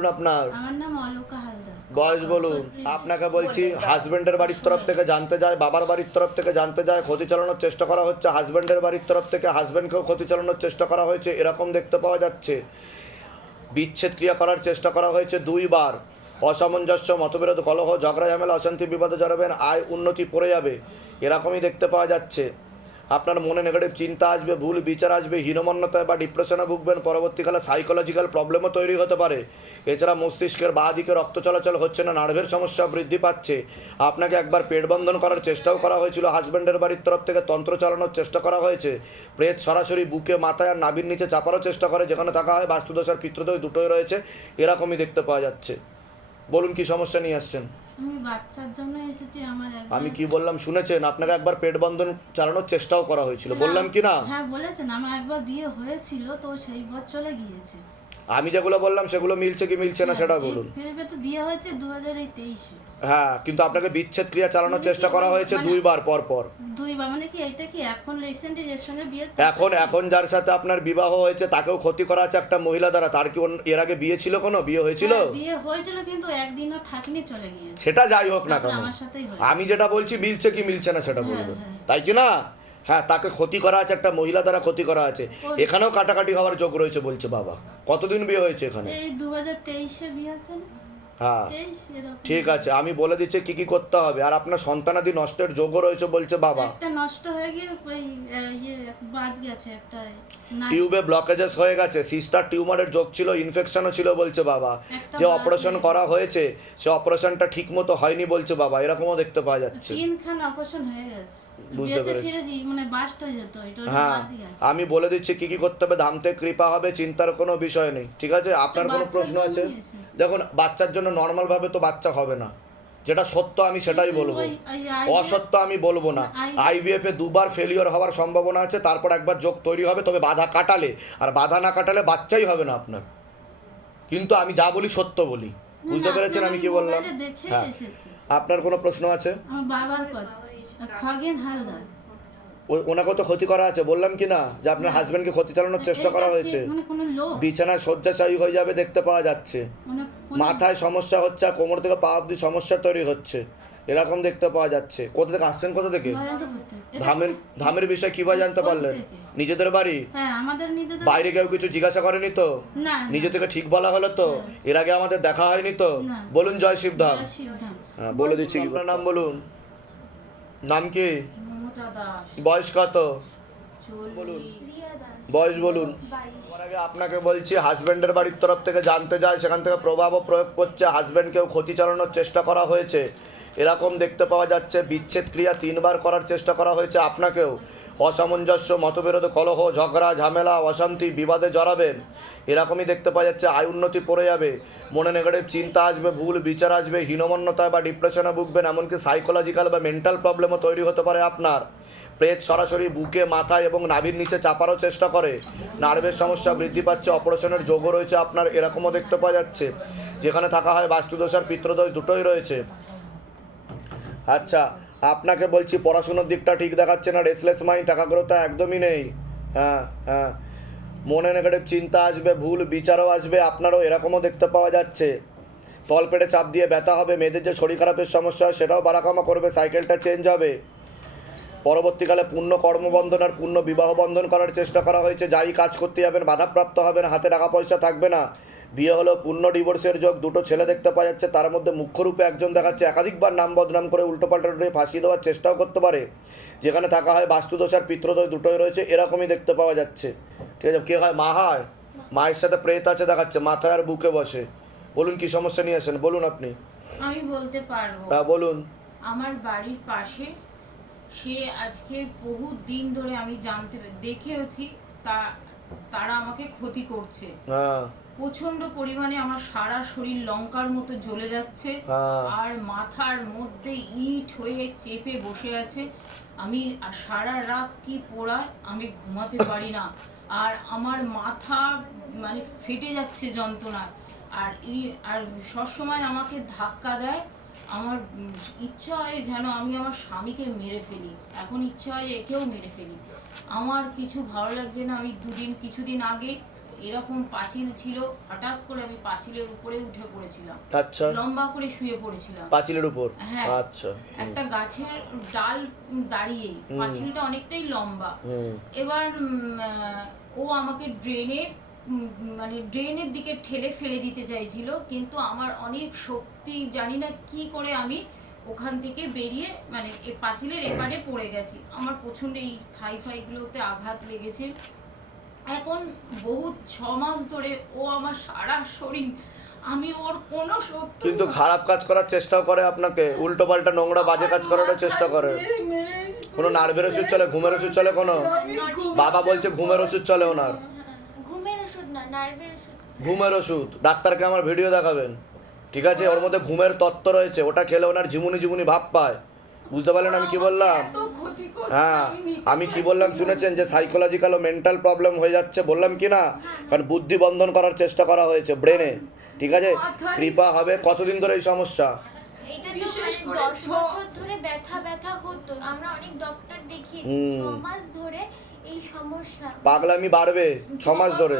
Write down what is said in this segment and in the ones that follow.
বলুন আপনার। আমার নাম অলকা হালদার। বয়স বলুন। আপনাকে বলছি হাজবেন্ডের বাড়ির তরফ থেকে জানতে যায়, বাবার বাড়ির তরফ থেকে জানতে যায়, ক্ষতি চালানোর চেষ্টা করা হচ্ছে, হাজবেন্ডের বাড়ির তরফ থেকে হাজবেন্ডকেও ক্ষতি চালানোর চেষ্টা করা হয়েছে, এরকম দেখতে পাওয়া যাচ্ছে। বিচ্ছেদ ক্রিয়া করার চেষ্টা করা হয়েছে 2 বার। অসামঞ্জস্য, মতবিরোধ, কলহ, ঝগড়া ঝামেলা, অশান্তি, বিপদে জড়াবেন, আয় উন্নতি পড়ে যাবে, এরকমই দেখতে পাওয়া যাচ্ছে। আপনার মনে নেগেটিভ চিন্তা আসবে, ভুল বিচার আসবে, হীনমন্যতায় বা ডিপ্রেশনে ভুগবেন, পরবর্তীকালে সাইকোলজিক্যাল প্রবলেমও তৈরি হতে পারে। এছাড়া মস্তিষ্কের বাঁ দিকে রক্ত চলাচল হচ্ছে না, নার্ভের সমস্যা বৃদ্ধি পাচ্ছে। আপনাকে একবার পেট বন্ধন করার চেষ্টাও করা হয়েছিল, হাজব্যান্ডের বাড়ির তরফ থেকে তন্ত্র চালানোর চেষ্টা করা হয়েছে। প্রেত সরাসরি বুকে, মাথায় আর নাভির নিচে চাপারও চেষ্টা করে, যেখানে থাকা হয় বাস্তুদোষ আর পিতৃদোষ দুটোই রয়েছে, এরকমই দেখতে পাওয়া যাচ্ছে। বলুন কি সমস্যা নিয়ে আসছেন? আমি বাচ্চার জন্য এসেছি। আমার আমি কি বললাম শুনেছেন? আপনাকে একবার পেট বন্ধন চালানোর চেষ্টাও করা হয়েছিল, বললাম কি না? হ্যাঁ বলেছেন, আমার একবার বিয়ে হয়েছিল, তো সেই বছর চলে গিয়েছে। আমি যেগুলো বললাম সেগুলো মিলছে কি মিলছে না সেটা বলুন। ফিরে তো বিয়ে হয়েছে 2023-এ। হ্যাঁ, কিন্তু আপনাকে বিচ্ছেদ ক্রিয়া চালানোর চেষ্টা করা হয়েছে 2 বার পর পর। 2 বার মানে কি এটা কি এখন রিসেন্টলি এর সঙ্গে বিয়ে? এখন যার সাথে আপনার বিবাহ হয়েছে তাকেও ক্ষতি করা আছে একটা মহিলা দ্বারা। তার কি এর আগে বিয়ে ছিল, কোনো বিয়ে হয়েছিল? বিয়ে হয়েছিল কিন্তু একদিনও থাকেনি, চলে গিয়েছে। সেটা যাই হোক না কেন, আমার সাথেই হয়েছে। আমি যেটা বলছি মিলছে কি মিলছে না সেটা বলবেন, তাই কি না? হ্যাঁ, তাকে ক্ষতি করা আছে, একটা মহিলা দ্বারা ক্ষতি করা আছে। এখানেও কাটাকাটি হওয়ার যোগ রয়েছে বলছে বাবা। কতদিন বিয়ে হয়েছে এখানে? এই 2023-এ বিয়ে হচ্ছে না? হ্যাঁ ঠিক আছে, আমি বলে দিচ্ছি কি কি করতে হবে। আর আপনার সন্তানাদি নষ্টের যোগও রয়েছে বলছে বাবা। একটা নষ্ট হয়ে গিয়ে ওই বাদ গেছে, একটা টিউবে ব্লকেজেস হয়ে গেছে, সিস্টার টিউমারের যোগ ছিল, ইনফেকশনও ছিল বলছে বাবা। যে অপারেশন করা হয়েছে সে অপারেশনটা ঠিক মতো হয়নি বলছে বাবা, এরকমও দেখতে পাওয়া যাচ্ছে। 3খান অপারেশন হয়ে গেছে, বুঝতে পেরেছি। মানে বাস্ট হয়ে যেত এটা। হ্যাঁ, আমি বলে দিচ্ছি কি কি করতে হবে। ধামতে কৃপা হবে, চিন্তার কোনো বিষয় নেই, ঠিক আছে? আপনার কোনো প্রশ্ন আছে? দেখুন, বাচ্চার জন্য নর্মাল ভাবে তো বাচ্চা হবে না, যেটা সত্য আমি সেটাই বলবো, অসত্য আমি বলবো না। IVF এ 2 বার ফেলিওর হওয়ার সম্ভাবনা আছে, তারপর একবার যোগ তৈরি হবে, তবে বাধা কাটালে। আর বাধা না কাটালে বাচ্চাই হবে না আপনার। কিন্তু আমি যা বলি সত্য বলি, বুঝতে পেরেছেন আমি কি বললাম? হ্যাঁ, আপনার কোনো প্রশ্ন আছে? আমার বাবার কথা, খগেন হালদার। ওনাকে তো ক্ষতি করা আছে, বললাম কি না যে আপনার হাজবেন্ডকে ক্ষতি চালানোর চেষ্টা করা হয়েছে। বিছানায় শয্যাশায়ী হয়ে যাবে দেখতে পাওয়া যাচ্ছে, মাথায় সমস্যা হচ্ছে, কোমর থেকে পা অবধি সমস্যা তৈরি হচ্ছে, এরকম দেখতে পাওয়া যাচ্ছে। কোথা থেকে আসছেন, কোথা থেকে? ধামের বিষয় কিভাবে জানতে পারলেন? নিজেদের বাড়ি, বাইরে কেউ কিছু জিজ্ঞাসা করেনি তো? নিজে থেকে ঠিক বলা হলো তো? এর আগে আমাদের দেখা হয়নি তো? বলুন জয় শিবধাম। হ্যাঁ, বলে দিচ্ছি। আপনার নাম বলুন। নাম কি? বয়স কত বলুন? বয়স বলুন। আমার আগে আপনাকে বলছি, হাজব্যান্ডের বাড়ির তরফ থেকে জানতে যায়, সেখান থেকে প্রভাবও প্রয়োগ করছে, হাজব্যান্ডকেও ক্ষতি চালানোর চেষ্টা করা হয়েছে, এরকম দেখতে পাওয়া যাচ্ছে। বিচ্ছেদ ক্রিয়া 3 বার করার চেষ্টা করা হয়েছে আপনাকেও। অসামঞ্জস্য, মতবিরোধ, কলহ, ঝগড়া ঝামেলা, অশান্তি, বিবাদে জড়াবেন, এরকমই দেখতে পাওয়া যাচ্ছে। আয় উন্নতি পড়ে যাবে, মনে নেগেটিভ চিন্তা আসবে, ভুল বিচার আসবে, হীনমন্যতায় বা ডিপ্রেশনে ভুগবেন, এমনকি সাইকোলজিক্যাল বা মেন্টাল প্রবলেমও তৈরি হতে পারে আপনার। প্রেত সরাসরি বুকে, মাথায় এবং নাভির নিচে চাপারও চেষ্টা করে, নার্ভের সমস্যা বৃদ্ধি পাচ্ছে, অপারেশনের যোগও রয়েছে আপনার, এরকমও দেখতে পাওয়া যাচ্ছে। যেখানে থাকা হয় বাস্তুদোষ আর পিতৃদোষ দুটোই রয়েছে। আচ্ছা, আপনাকে বলছি পড়াশোনার দিকটা ঠিক দেখাচ্ছে না, রেসলেস মাইন্ড, একাগ্রতা একদমই নেই। হ্যাঁ হ্যাঁ, মনে নেগেটিভ চিন্তা আসবে, ভুল বিচারও আসবে আপনারও, এরকমও দেখতে পাওয়া যাচ্ছে। তলপেটে চাপ দিয়ে ব্যথা হবে, মেয়েদের যে শরীর খারাপের সমস্যা হয় সেটাও বাড়াকামা করবে, সাইকেলটা চেঞ্জ হবে। পরবর্তীকালে পূর্ণ কর্মবন্ধন আর পূর্ণ বিবাহ বন্ধন করার চেষ্টা করা হয়েছে, যাই কাজ করতে যাবেন বাধাপ্রাপ্ত হবেন, হাতে টাকা পয়সা থাকবে না। বিয়ে হলেও পূর্ণ ডিভোর্সের যোগ, 2টো ছেলে দেখতে পাওয়া যাচ্ছে, তার মধ্যে মুখ্যরূপে একজন দেখাচ্ছে, একাধিকবার নাম বদনাম করে উল্টোপাল্টা ফাঁসিয়ে দেওয়ার চেষ্টাও করতে পারে। যেখানে থাকা হয় বাস্তুদোষ আর পিতৃদোষ দুটোই রয়েছে, এরকমই দেখতে পাওয়া যাচ্ছে, ঠিক আছে? কে হয়? মা হয়, মায়ের সাথে প্রেত আছে দেখাচ্ছে, মাথায় আর বুকে বসে। বলুন কি সমস্যা নিয়ে আসেন, বলুন আপনি। আমি বলতে পারবো। হ্যাঁ বলুন। আমার বাড়ির পাশে, সে আজকে বহু দিন ধরে আমি দেখেওছি তারা আমাকে ক্ষতি করছে। প্রচন্ড পরিমাণে আমার সারা শরীর লঙ্কার মতো জ্বলে যাচ্ছে, আর মাথার মধ্যে ইট হয়ে চেপে বসে আছে। আমি সারা রাত কি পোড়ায়, আমি ঘুমাতে পারি না, আর আমার মাথা মানে ফেটে যাচ্ছে যন্ত্রণায়। আর সবসময় আমাকে ধাক্কা দেয়। আমার ইচ্ছা হয় যেন আমি আমার স্বামীকে মেরে ফেলি, এখন ইচ্ছা হয় একেও মেরে ফেলি। আমার কিছু ভালো লাগছে না। আমি কিছুদিন আগে এরকম পাঁচিল ছিল, হঠাৎ করে আমি পাঁচিলের উপরে উঠে পড়েছিলাম, আচ্ছা, লম্বা করে শুয়ে পড়েছিলাম পাঁচিলের উপর, হ্যাঁ আচ্ছা, একটা গাছের ডাল দাঁড়িয়ে, পাঁচিলটা অনেকটাই লম্বা। এবার ও আমাকে মানে ড্রেনের দিকে ঠেলে ফেলে দিতে চাইছিল, কিন্তু আমার অনেক শক্তি, জানি না কি করে আমি ওখান থেকে বেরিয়ে মানে এই পাঁচিলের এপারে পড়ে গেছি। আমার প্রচন্ড এই থাই ফাইগুলোতে আঘাত লেগেছে। এখন বহু 6 মাস ধরে ও আমার সারা শরীর, আমি ওর কোনো সত্য কিন্তু খারাপ কাজ করার চেষ্টাও করে আপনাকে, উল্টো পাল্টা নোংরা বাজে কাজ করার চেষ্টা করে। কোনো নার্ভের ওষুধ চলে, ঘুমের ওষুধ চলে কোনো? বাবা বলছে ঘুমের ওষুধ চলে ওনার। ঘুমের ওষুধ না, নার্ভের ওষুধ। ঘুমের ওষুধ, ডাক্তারকে আমার ভিডিও দেখাবেন, ঠিক আছে? ওর মধ্যে ঘুমের তত্ত্ব রয়েছে, ওটা খেলে ওনার ঝিমুনি ভাব পায়। বুঝতে পারলেন আমি কি বললাম? হ্যাঁ, আমি কি বললাম শুনেছেন? যে সাইকোলজিক্যাল ও মেন্টাল প্রবলেম হয়ে যাচ্ছে, বললাম কি না? কারণ বুদ্ধি বন্ধন করার চেষ্টা করা হয়েছে ব্রেনে, ঠিক আছে? কৃপা হবে। কতদিন ধরে এই সমস্যা? এটা তো মানে 10 বছর ধরে ব্যথা হতো, আমরা অনেক ডক্টর দেখিয়েছি, 6 মাস ধরে এই সমস্যা। পাগলামি বাড়বে 6 মাস ধরে।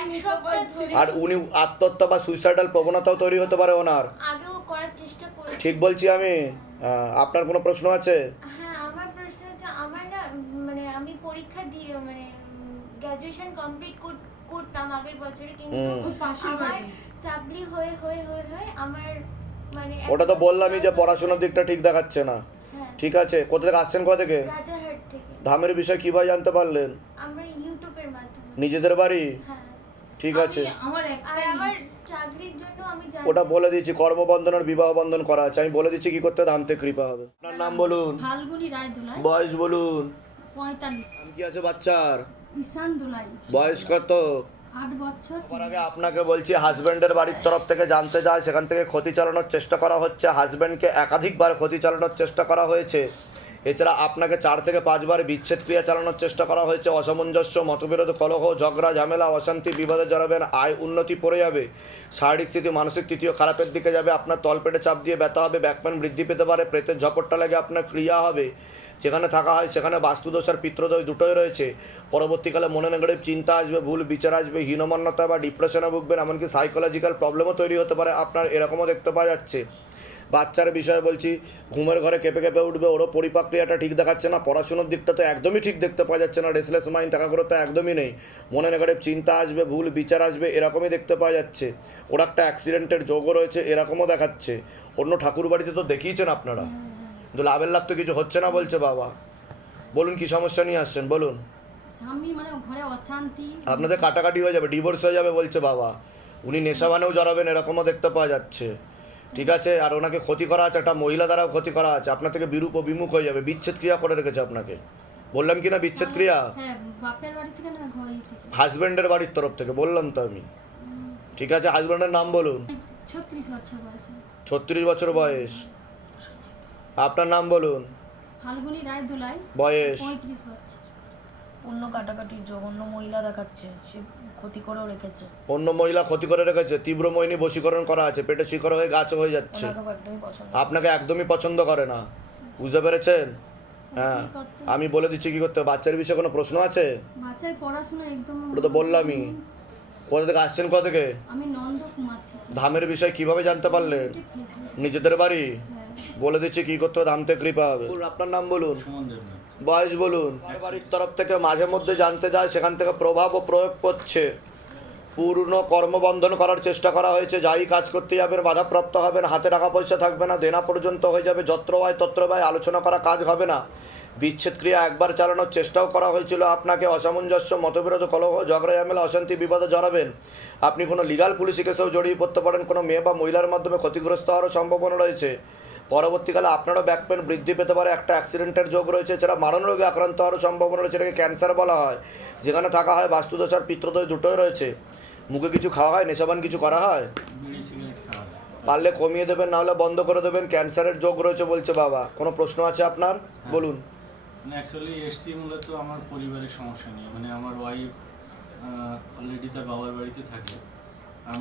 এক সপ্তাহ ধরে আর উনি আত্মহত্যা বা সুইসাইডাল প্রবণতাও তৈরি হতে পারে ওনার। আগেও করার চেষ্টা করেছি। ঠিক বলছি আমি? আপনার কোনো প্রশ্ন আছে? হ্যাঁ, আমার প্রশ্ন হচ্ছে, আমার না মানে আমি পরীক্ষা দিয়ে মানে গ্র্যাজুয়েশন কমপ্লিট করতাম আগের বছরে, কিন্তু আমার সাপ্লি হয়ে আমার মানে ওটা তো বললামই যে পড়াশোনার দিকটা ঠিক দেখাচ্ছে না। ঠিক আছে, কোথা থেকে আসছেন? কোথা থেকে? রাজারহাট থেকে। ধামের বিষয় কিভাবে জানতে পারলেন? আমরা ইউটিউবের মাধ্যমে। নিজেদের বাড়ি? হ্যাঁ। ঠিক আছে। আমার আর একটাই আমার চাকরির জন্য আমি জানি। ওটা বলে দিচ্ছি, কর্মবন্ধন আর বিবাহ বন্ধন করা আছে, আমি বলে দিচ্ছি কি করতে, ধামতে কৃপা হবে। আপনার নাম বলুন, ফাল্গুনি রায় দুলাই, বয়স বলুন, 45। নাম কি আছে বাচ্চার? ঈশান দুলাই, বয়স কত? 8 বছর। তার আগে আপনাকে বলছি, হাজব্যান্ডের বাড়ির তরফ থেকে জানতে যায়, সেখান থেকে ক্ষতি চালানোর চেষ্টা করা হচ্ছে। হাজব্যান্ডকে একাধিকবার ক্ষতি চালানোর চেষ্টা করা হয়েছে। এছাড়া আপনাকে 4 থেকে 5 বার বিচ্ছেদ ক্রিয়া চালানোর চেষ্টা করা হয়েছে। অসামঞ্জস্য, মতবিরোধ, কলহ, ঝগড়া, ঝামেলা, অশান্তি, বিবাদে জড়াবেন, আয় উন্নতি পড়ে যাবে, শারীরিক স্থিতি, মানসিক স্থিতিও খারাপের দিকে যাবে। আপনার তলপেটে চাপ দিয়ে ব্যথা হবে, ব্যাকপেন বৃদ্ধি পেতে পারে, প্রেতের ঝপটটা লাগে আপনার ক্রিয়া হবে। যেখানে থাকা হয় সেখানে বাস্তুদোষ আর পিতৃদোষ দুটোই রয়েছে। পরবর্তীকালে মনে নেগেটিভ চিন্তা আসবে, ভুল বিচার আসবে, হীনমন্যতা বা ডিপ্রেশনে ভুগবেন, এমনকি সাইকোলজিক্যাল প্রবলেমও তৈরি হতে পারে আপনার, এরকমও দেখতে পাওয়া যাচ্ছে। বাচ্চার বিষয়ে বলছি, ঘুমের ঘরে কেঁপে উঠবে, ওরও পরিপাক্রিয়াটা ঠিক দেখাচ্ছে না। পড়াশোনার দিকটা তো একদমই ঠিক দেখতে পাওয়া যাচ্ছে না, রেসলেস মাইন্ড, টাকাগুলো তো একদমই নেই, মনে নেগেটিভ চিন্তা আসবে, ভুল বিচার আসবে, এরকমই দেখতে পাওয়া যাচ্ছে। ওর একটা অ্যাক্সিডেন্টের যোগও রয়েছে, এরকমও দেখাচ্ছে। অন্য ঠাকুর বাড়িতে তো দেখিয়েছেন আপনারা, কিন্তু লাভের লাভ তো কিছু হচ্ছে না বলছে বাবা। বলুন কি সমস্যা নিয়ে আসছেন বলুন। স্বামী মানে ঘরে অশান্তি, আপনাদের কাটাকাটি হয়ে যাবে, ডিভোর্স হয়ে যাবে বলছে বাবা। উনি নেশাবানেও জড়াবেন, এরকমও দেখতে পাওয়া যাচ্ছে, ঠিক আছে? আর ওনাকে ক্ষতি করা আছে, একটা মহিলা দ্বারাও ক্ষতি করা আছে, আপনার থেকে বিরূপ ও বিমুখ হয়ে যাবে, বিচ্ছেদ ক্রিয়া করে রেখেছে আপনাকে। বললাম কি না বিচ্ছেদ ক্রিয়া? হ্যাঁ, বাপের বাড়ি থেকে না ঘর থেকে। হাজব্যান্ডের বাড়ির তরফ থেকে বললাম তো আমি, ঠিক আছে? হাজব্যান্ডের নাম বলুন। 36 বছর বয়স। 36 বছর বয়স। আপনার নাম বলুন। ফাল্গুনি রায় দুলাই, বয়স? 35 বছর। অন্য কাটাকাটির যোগ, অন্য মহিলা দেখাচ্ছে, সে ক্ষতি করেও রেখেছে। অন্য মহিলা ক্ষতি করে রেখেছে, তীব্র মোহিনী বশীকরণ করা আছে, পেটে শিকড় হয়ে গাছ হয়ে যাচ্ছে, ওনাকে একদমই পছন্দ। আপনাকে একদমই পছন্দ করে না, বুঝতে পেরেছেন? হ্যাঁ, আমি বলে দিচ্ছি কি করতে হবে। বাচ্চার বিষয়ে কোনো প্রশ্ন আছে? বাচ্চার পড়াশোনা একদম। ওটা তো বললামই। কোথা থেকে আসছেন? কোথা থেকে? আমি নন্দকুমার থেকে। ধামের বিষয় কিভাবে জানতে পারলেন? ফেসবুক। নিজেদের বাড়ি? হ্যাঁ। বলে দিচ্ছি কি করতে হবে, ধামতে কৃপা হবে। আপনার নাম বলুন, বয়স বলুন। বাড়ির তরফ থেকে মাঝে মধ্যে জানতে যায়, সেখান থেকে প্রভাব ও প্রয়োগ করছে। পূর্ণ কর্মবন্ধন করার চেষ্টা করা হয়েছে, যাই কাজ করতে যাবেন বাধাপ্রাপ্ত হবেন, হাতে টাকা পয়সা থাকবে না, দেনা পর্যন্ত হয়ে যাবে, যত্র হয় তত্র ব্যয়, আলোচনা করা কাজ হবে না। বিচ্ছেদ ক্রিয়া একবার চালানোর চেষ্টাও করা হয়েছিল আপনাকে। অসামঞ্জস্য, মতবিরোধ, কলহ, ঝগড়া, ঝামেলা, অশান্তি, বিবাদে জড়াবেন। আপনি কোনো লিগাল পুলিশি কেসেও জড়িয়ে পড়তে পারেন, কোনো মেয়ে বা মহিলার মাধ্যমে ক্ষতিগ্রস্ত হওয়ারও সম্ভাবনা রয়েছে। পরবর্তীকালে আপনারও ব্যাকপেন বৃদ্ধি পেতে পারে, একটা অ্যাক্সিডেন্টের যোগ রয়েছে, এছাড়া মারণ রোগে আক্রান্ত হওয়ারও সম্ভাবনা রয়েছে, এটাকে ক্যান্সার বলা হয়। যেখানে থাকা হয় বাস্তুদোষ আর পিতৃদোষ দুটোই রয়েছে। মুখে কিছু খাওয়া হয়, নেশাবান কিছু করা হয়? পারলে কমিয়ে দেবেন, নাহলে বন্ধ করে দেবেন, ক্যান্সারের যোগ রয়েছে বলছে বাবা। কোনো প্রশ্ন আছে আপনার? বলুন। অ্যাকচুয়ালি এসছি মূলত আমার পরিবারের সমস্যা নিয়ে, মানে আমার ওয়াইফ অলরেডি তার বাবার বাড়িতে থাকে।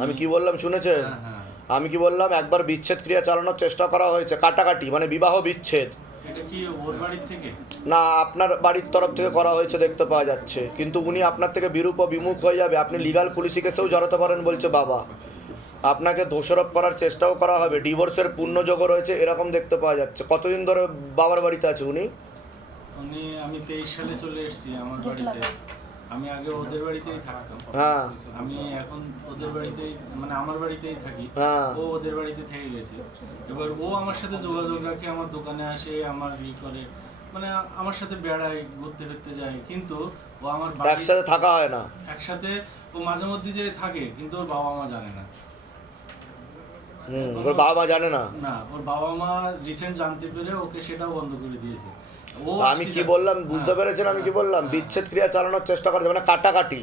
আমি কি বললাম শুনেছেন? হ্যাঁ। আমি কি বললাম? একবার বিচ্ছেদ ক্রিয়া চালানোর চেষ্টা করা হয়েছে, কাটাকাটি মানে বিবাহ বিচ্ছেদ, এটা কি ওর বাড়ির থেকে? না, আপনার বাড়ির তরফ থেকে করা হয়েছে দেখতে পাওয়া যাচ্ছে, কিন্তু উনি আপনার থেকে বিরূপ ও বিমুখ হয়ে যাবে, আপনি লিগাল পুলিশি কেসেও জড়াতে পারেন বলছে বাবা। আপনাকে দোষারোপ করার চেষ্টাও করা হবে, ডিভোর্সের পূর্ণযোগও রয়েছে এরকম দেখতে পাওয়া যাচ্ছে। কতদিন ধরে বাবার বাড়িতে আছে উনি? আমি 23 সালে চলে এসেছি আমার বাড়িতে। আমি আগে ওদের বাড়িতেই থাকতাম। হ্যাঁ আমি এখন ওদের বাড়িতেই, মানে আমার বাড়িতেই থাকি। হ্যাঁ ও ওদের বাড়িতে থেকে গেছে। এবার ও আমার সাথে যোগাযোগ রাখে, আমার দোকানে আসে, আমার করে, মানে আমার সাথে বেড়ায়, ঘুরতে ফিরতে যায়, কিন্তু ও আমার একসাথে থাকা হয় না। একসাথে ও মাঝে মধ্যে যে থাকে, কিন্তু ওর বাবা মা জানে না। ওর বাবা মা জানে না? না, ওর বাবা মা রিসেন্ট জানতে পেরে ওকে সেটাও বন্ধ করে দিয়েছে। আমি কি বললাম বুঝতে পেরেছেন? আমি কি বললাম? বিচ্ছেদ ক্রিয়া চালানোর চেষ্টা করে, মানে কাটাকাটি।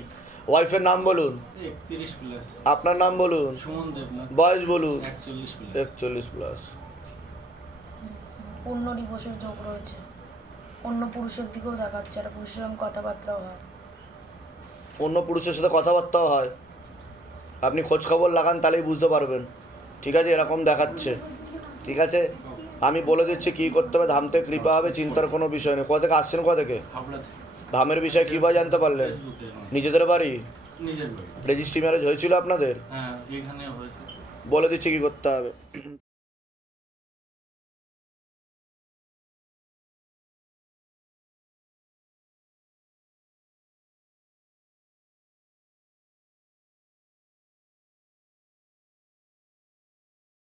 ওয়াইফের নাম বলুন। 31 প্লাস। আপনার নাম বলুন। সুমন দেবনাথ। বয়স বলুন। 41 প্লাস। 41 প্লাস। পূর্ণ ডিভোর্সের যোগ রয়েছে, অন্য পুরুষের দিকেও দেখাচ্ছে, একটা পুরুষের সঙ্গে কথাবার্তাও হয়। অন্য পুরুষের সাথে কথাবার্তাও হয়? আপনি খোঁজ খবর লাগান, তাহলেই বুঝতে পারবেন। ঠিক আছে, এরকম দেখাচ্ছে। ঠিক আছে, আমি বলে দিচ্ছি কী করতে হবে। ধাম থেকে কৃপা হবে, চিন্তার কোনো বিষয় নেই। কোথা থেকে আসছেন? কোথা থেকে? হাবড়া থেকে। ধামের বিষয়ে কীভাবে জানতে পারলেন? ফেসবুকে। নিজেদের বাড়ি? নিজের বাড়ি। রেজিস্ট্রি ম্যারেজ হয়েছিল আপনাদের? হ্যাঁ, এখানে হয়েছে। বলে দিচ্ছি কী করতে হবে।